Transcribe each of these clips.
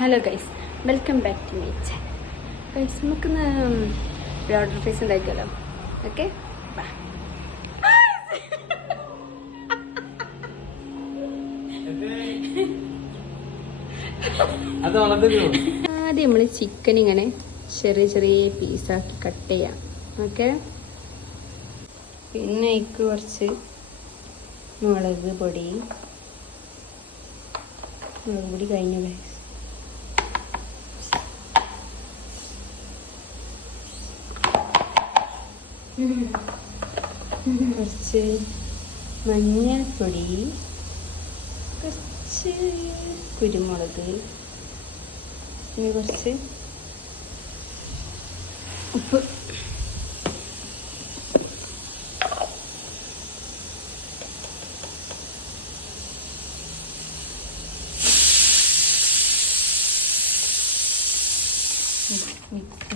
Hello guys, welcome back to my channel. Guys, നമുക്കിന്ന് ഓർഡർ ഫേസ് ഉണ്ടാക്കിയല്ലോ. ഓക്കെ, ആദ്യം നമ്മൾ ചിക്കൻ ഇങ്ങനെ ചെറിയ ചെറിയ പീസാക്കി കട്ട് ചെയ്യാം. ഓക്കെ, പിന്നെ അതിക്ക് കുറച്ച് മുളക് പൊടി കഴിഞ്ഞു ഗൈസ്. കുറച്ച് മഞ്ഞൾപ്പൊടി, കുറച്ച് കുരുമുളക്, പിന്നെ കുറച്ച് ഉപ്പ്. മിക്സ്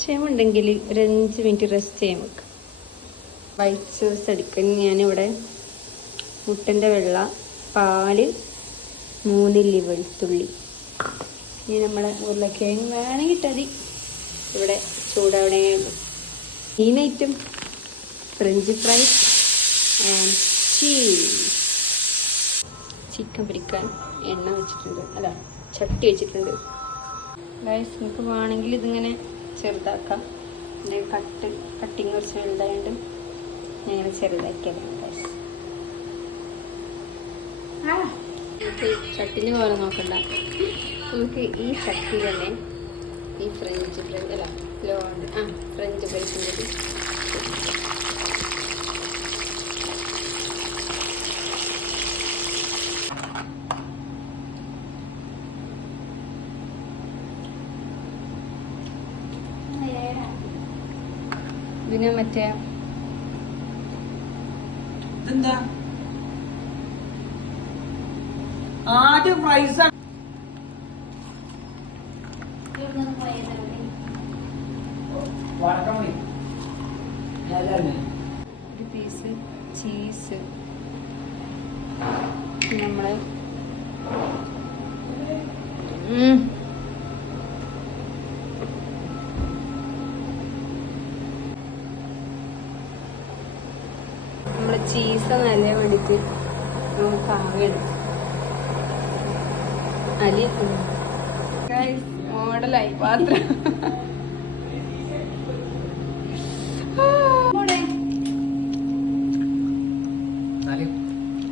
ക്ഷമയുണ്ടെങ്കിൽ ഒരു 5 മിനിറ്റ് റെസ്റ്റ് ചെയ്യാൻ വെക്കാം. വൈറ്റ് സോസ് എടുക്കാൻ ഞാനിവിടെ മുട്ടൻ്റെ വെള്ള, പാല്, 3 ഇല്ലി വെളുത്തുള്ളി, ഇനി നമ്മളെ ഉരുളക്കിഴങ്ങ് വേണമെങ്കിൽ ഇട്ടതി ഇവിടെ ചൂടാവണേ. Main item french fries and cheese. Chicken പൊരിക്കാൻ എണ്ണ വെച്ചിട്ടുണ്ട്, അല്ല ചട്ടി വെച്ചിട്ടുണ്ട്. ഗൈസ്, നിങ്ങൾക്ക് വേണമെങ്കിൽ ഇതിങ്ങനെ ചെറുതാക്കാം. കട്ടിങ് കുറച്ച് വലുതായതുകൊണ്ട് ഞങ്ങൾ ചെറുതാക്കിയതാണ് ഗൈസ്. നമുക്ക് ചട്ടിന് പോലെ നോക്കണ്ട, നമുക്ക് ഈ ചട്ടി തന്നെ ഈ ഫ്രഞ്ച് ഫ്രൈസിൻ്റെ പിന്നെ മറ്റേ ആദ്യം ഫ്രൈസ് ഒരു പീസ് ചീസ് നമ്മള് ചീസ് നല്ല വേണ്ടിയിട്ട് പാകണം. മോഡലായി പാത്രം